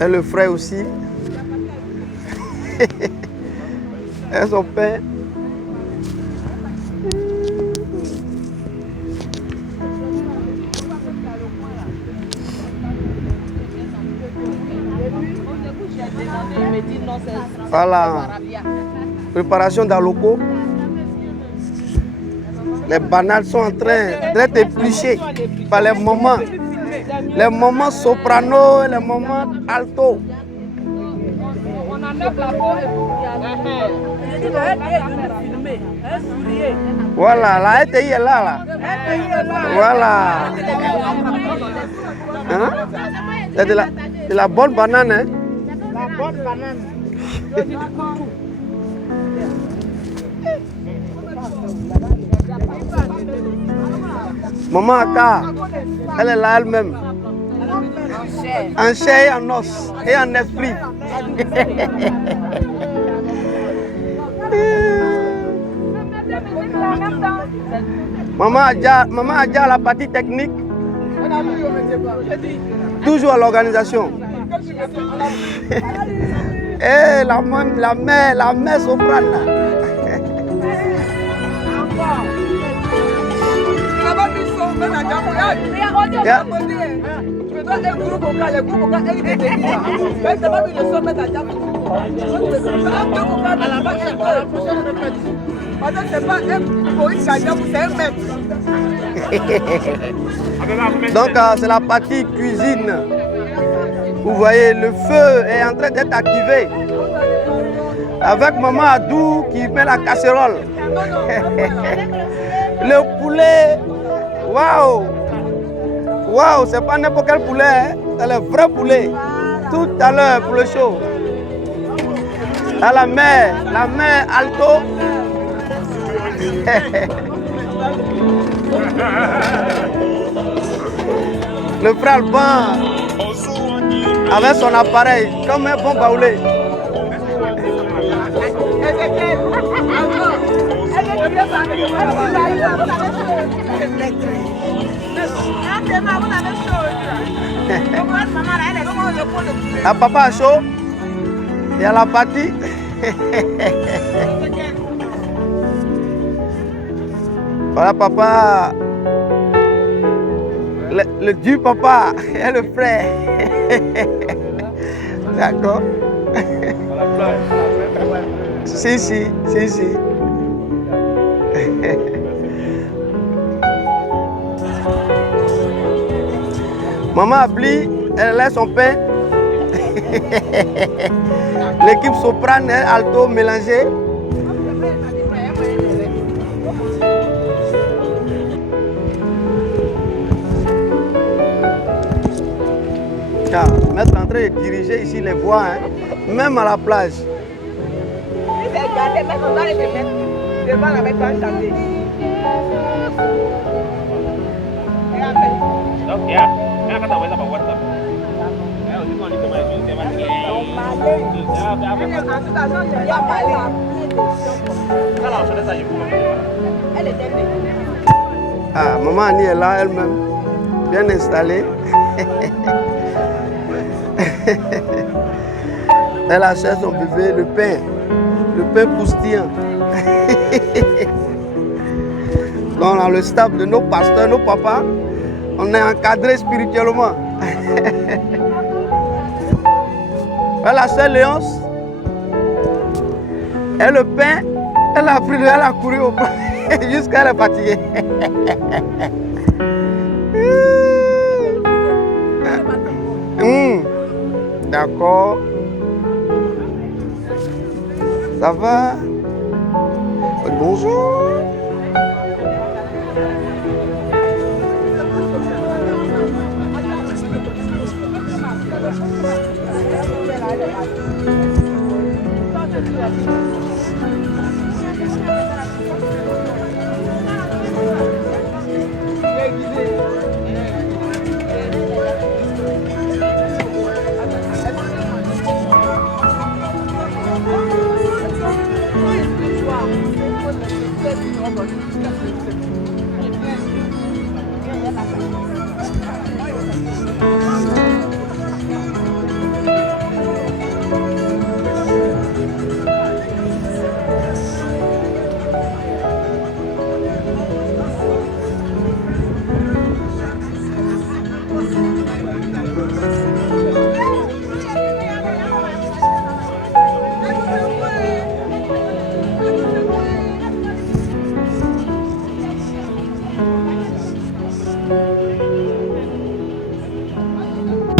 Et le frère aussi. Et son père. Voilà. Préparation d'Aloko. Les bananes sont en train d'être épluchées par les mamans. Les moments soprano et les moments alto. Voilà, la RTI est là. Voilà. Hein? C'est de la bonne banane. Hein? La bonne banane. Maman Aka, elle est là elle-même. En chair et en os et en esprit. Maman Adja la partie technique. Toujours à l'organisation. Et la mère soprane. Donc c'est la partie cuisine. Vous voyez, le feu est en train d'être activé. Avec maman Adou qui met la casserole. Le poulet. Waouh! Waouh, c'est pas n'importe quel poulet, hein? C'est le vrai poulet. Tout à l'heure pour le show. À la mer alto. Le frère Alban avec son appareil comme un bon baoulé. À papa chaud et à la partie. Voilà papa, le dieu papa et le frère. D'accord. Si. Maman Abli, elle laisse son pain. L'équipe soprane et alto mélangée. Maître en train de diriger ici les voies, hein, même à la plage. Ah, maman Annie est là elle-même, bien installée. Elle achète son bébé, le pain croustillant. Dans le staff de nos pasteurs, nos papas, on est encadré spirituellement. Elle achète Léonce. Et le pain, elle a pris, elle a couru au pain jusqu'à elle est fatiguée. D'accord. Ça va? Bonjour.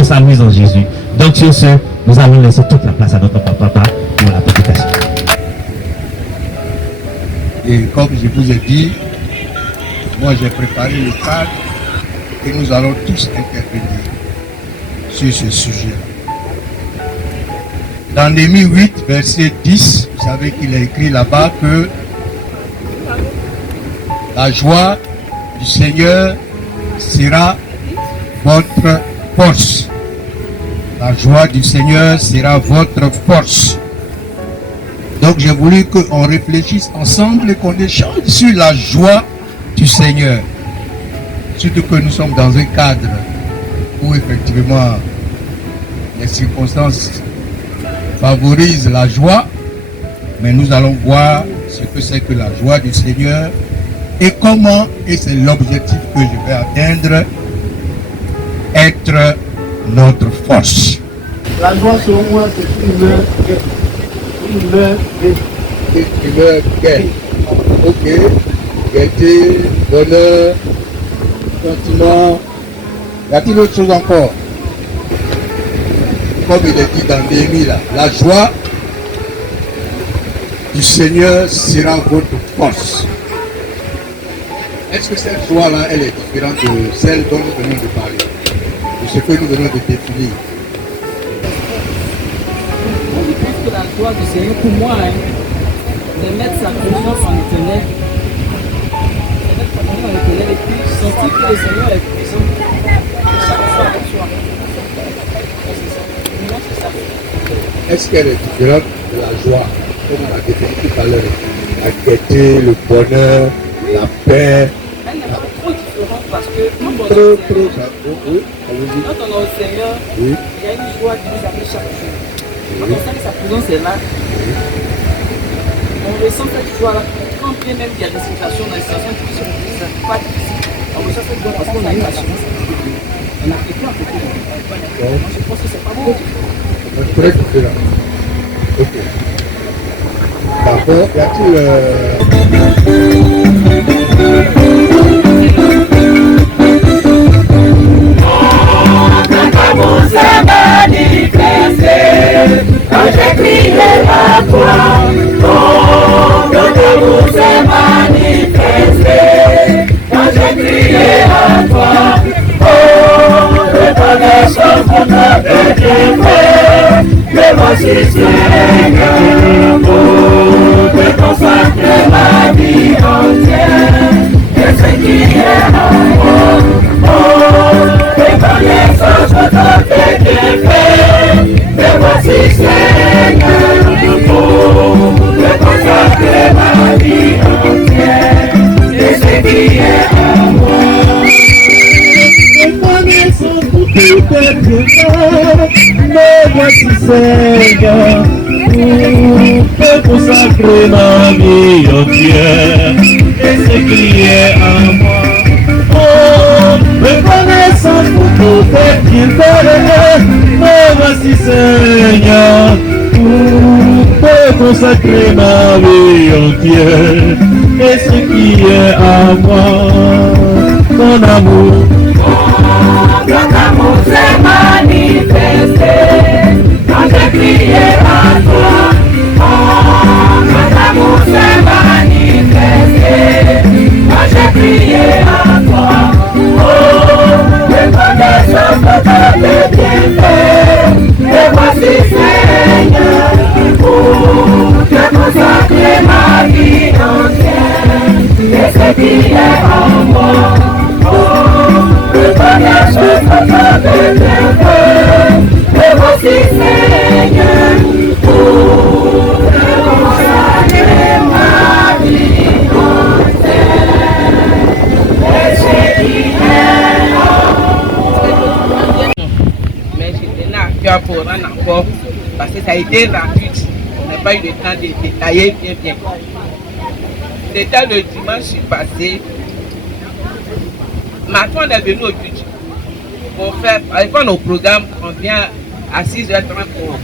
S'amuse en Jésus. Donc sur ce, nous allons laisser toute la place à notre papa pour la prédication. Et comme je vous ai dit, moi j'ai préparé le cadre et nous allons tous intervenir sur ce sujet. Dans Néhémie 8, verset 10, vous savez qu'il est écrit là-bas que la joie du Seigneur sera votre force. La joie du Seigneur sera votre force. Donc j'ai voulu qu'on réfléchisse ensemble et qu'on échange sur la joie du Seigneur. Surtout que nous sommes dans un cadre où effectivement les circonstances favorisent la joie, mais nous allons voir ce que c'est que la joie du Seigneur et comment, et c'est l'objectif que je vais atteindre, être notre force. La joie selon moi c'est une humeur gaie. Ok. Gaieté, bonheur, sentiment. Y a-t-il autre chose encore? Comme il est dit dans Néhémie là, la joie du Seigneur sera votre force. Est-ce que cette joie-là, elle est différente de celle dont nous venons de parler, de ce que nous venons de définir? Je pense que la joie du Seigneur, pour moi, c'est mettre sa confiance en l'Éternel. C'est mettre sa confiance en l'Éternel et puis sentir que le Seigneur est puissant. Chaque fois avec soi. Pour moi, c'est ça. Est-ce qu'elle est différente de la joie, comme on l'a défini tout à l'heure? La gaieté, le bonheur, la paix. Elle n'est pas trop différente parce que quand on est au Seigneur, il y a une joie qui nous appelle chaque jour. Quand on sent que sa présence est là, on ressent cette joie-là. Quand bien même il y a des situations, dans les situations difficiles, c'est pas difficile. On ressent cette joie parce qu'on a une assurance. On a fait plein de choses. Je pense que c'est pas bon. C'est très différent. Ok. D'accord. Y a-t-il Vous a manifesté quand j'ai crié à toi. Oh, quand vous a manifesté quand j'ai crié à toi. Oh, reconnaissance pour notre Dieu, mais voici Seigneur, pour te consacrer ma vie entière, et ce qui est en moi. Oh, reconnaissance pour notre Dieu, mais voici Seigneur, pour te consacrer ma vie entière, et ce qui est en moi. reconnaissance pour tout tes bienfaits, mais voici Seigneur, pour te consacrer ma vie entière, et ce qui est en moi. Oh, reconnaissance pour tout tes bienfaits, mais voici Seigneur, pour te consacrer ma vie entière, et ce qui est en moi, ton amour. Ton amour s'est manifesté quand j'ai crié à toi. Oh, ton amour s'est manifesté quand j'ai crié à toi. Oh, reconnaissance pour tes bienfaits, et voici Seigneur. ça a été rapide. On n'a pas eu le temps de détailler bien. C'était le dimanche passé. Maintenant, on est venu au culte pour faire, avec nos programmes, on vient à 6h30 pour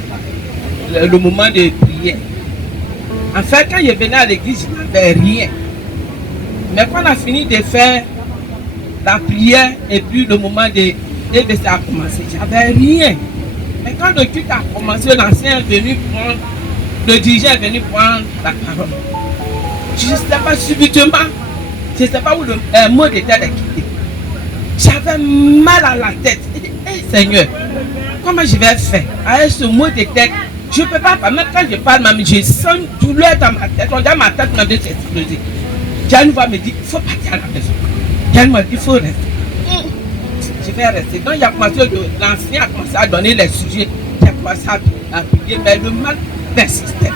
le moment de prière. En fait, quand je venais à l'église, je n'avais rien. Mais quand on a fini de faire la prière et puis le moment de ça a commencé, j'avais rien. Mais quand le culte a commencé, l'ancien est venu prendre, le dirigeant est venu prendre la parole. Je ne sais pas subitement, je ne sais pas où le mot de tête est quitté. J'avais mal à la tête. Je dis, hey, Seigneur, comment je vais faire avec ce mot de tête? Je ne peux pas, même quand je parle, même, je sens une douleur dans ma tête. On dit, ma tête m'a dit, c'est explosé. Diane va me dire, il faut partir à la maison. Diane m'a dit, il faut rester. Je vais rester. Donc, l'ancien a commencé à donner les sujets. J'ai commencé à prier, mais le mal persistait.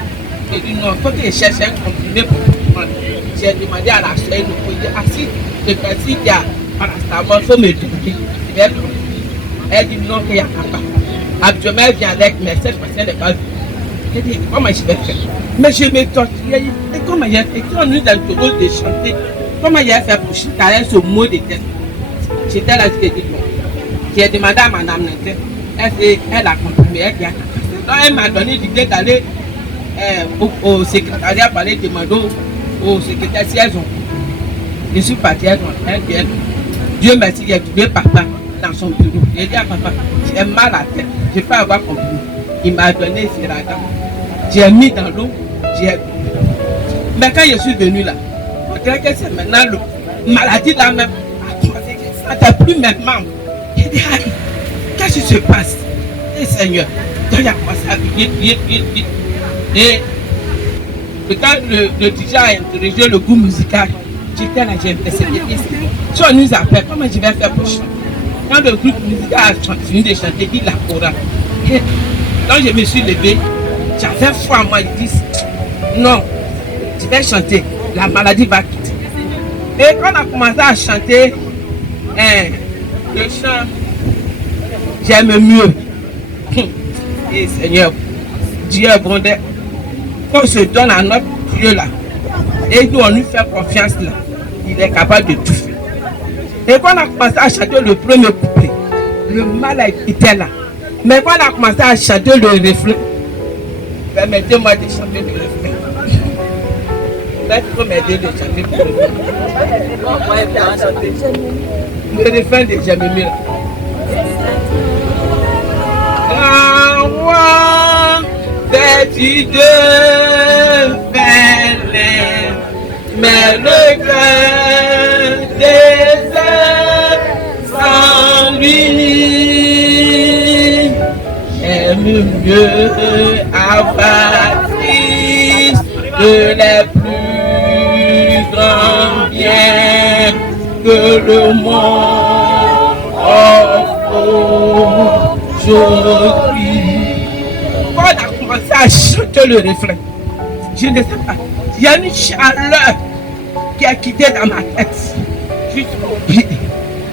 J'ai dit, non, il faut que je cherche un comprimé pour prendre. J'ai demandé à la soeur, il me dit, ah, si je précise qu'il y a paracétamol, il faut me donner. Je vais prendre. Elle dit, non, qu'il n'y a pas. Habituellement, elle vient avec, mais cette personne n'est pas venue. J'ai dit, comment je vais faire? Mais je me torturais. Et comment il y a fait? Quand on est dans le rôle de chanter, comment il y a fait pour chanter ce mot de tête? J'étais là, je dit non. J'ai demandé à madame Nantes, elle a compris, elle a donc elle m'a donné l'idée d'aller au secrétariat pour aller demander au secrétaire si elles ont. Je suis parti, elles viennent. Dieu merci, j'ai trouvé papa dans son bureau. J'ai dit à papa, j'ai mal à la tête, je peux avoir compris. Il m'a donné Siraga. J'ai mis dans l'eau, j'ai bu. Mais quand je suis venu là, on dirait que c'est maintenant la maladie là même. Ça t'a plus mes membres. J'ai dit, aïe, qu'est-ce qui se passe? Et Seigneur, donc il a commencé à prier. Et quand le dirigeant a interrogé le goût musical, j'étais là, j'ai essayé. Si on nous appelle, comment je vais faire pour chanter? Quand le groupe musical a fini de chanter, il a chorale. Donc je me suis levé, j'avais foi en moi, ils disent, non, tu vais chanter, la maladie va quitter. Et quand on a commencé à chanter, le chant, j'aime mieux. Et Seigneur, Dieu est bon. Quand on se donne à notre Dieu là, et nous on lui fait confiance là, il est capable de tout faire. Et quand on a commencé à chanter le premier couplet, le mal était là. Mais quand on a commencé à chanter le refrain, permettez-moi de chanter le refrain. Là, il faut m'aider de chanter le refrain. Le refrain de Jamimi. Envoie cette idée belle, mais le cœur des hommes sans lui. J'aime mieux avoir Christ que les plus grands biens que le monde offre aujourd'hui. Quand on a commencé à chanter le refrain, je ne sais pas, il y a une chaleur qui a quitté dans ma tête jusqu'au pied.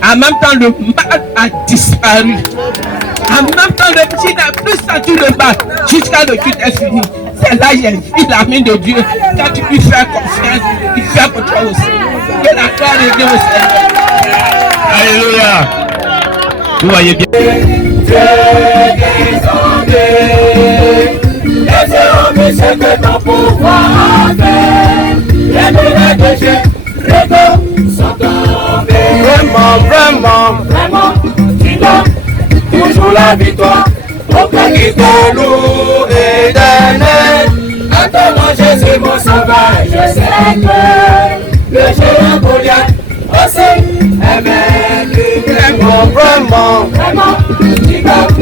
En même temps, le mal a disparu. En même temps, le petit n'a plus senti le mal jusqu'à le culte est fini. C'est là que j'ai vu la main de Dieu. Quand tu lui fais confiance, il fait pour toi aussi. Que la gloire revienne au Seigneur. Alléluia. Vous voyez bien. Laissez-moi ce que ton pouvoir fait. Les murs de Jéricho sont tombés. Vraiment, tu donnes toujours la victoire. Aucun qui te loue éternel. Attends-moi Jésus mon sauveur. Je sais que le géant Goliath aussi est vaincu. Vraiment, tu donnes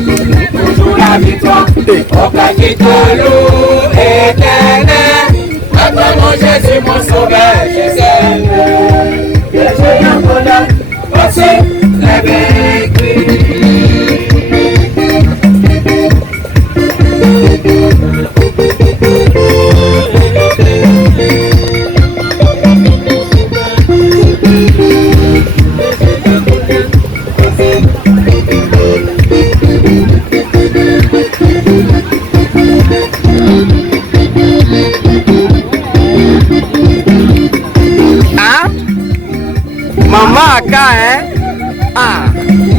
toujours la victoire. Aucun qui te loue éternel. Attends-moi Jésus mon sauveur. Je sais que le géant Goliath aussi est vaincu. Baka, hein? Ah,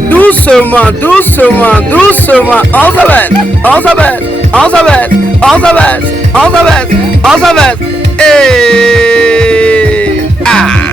doucement, doucement, doucement. On s'abaisse, on s'abaisse, on s'abaisse, on s'abaisse, on s'abaisse, on s'abaisse. Et ah.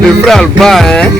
Le frère Alba, hein?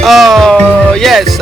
Oh, yes.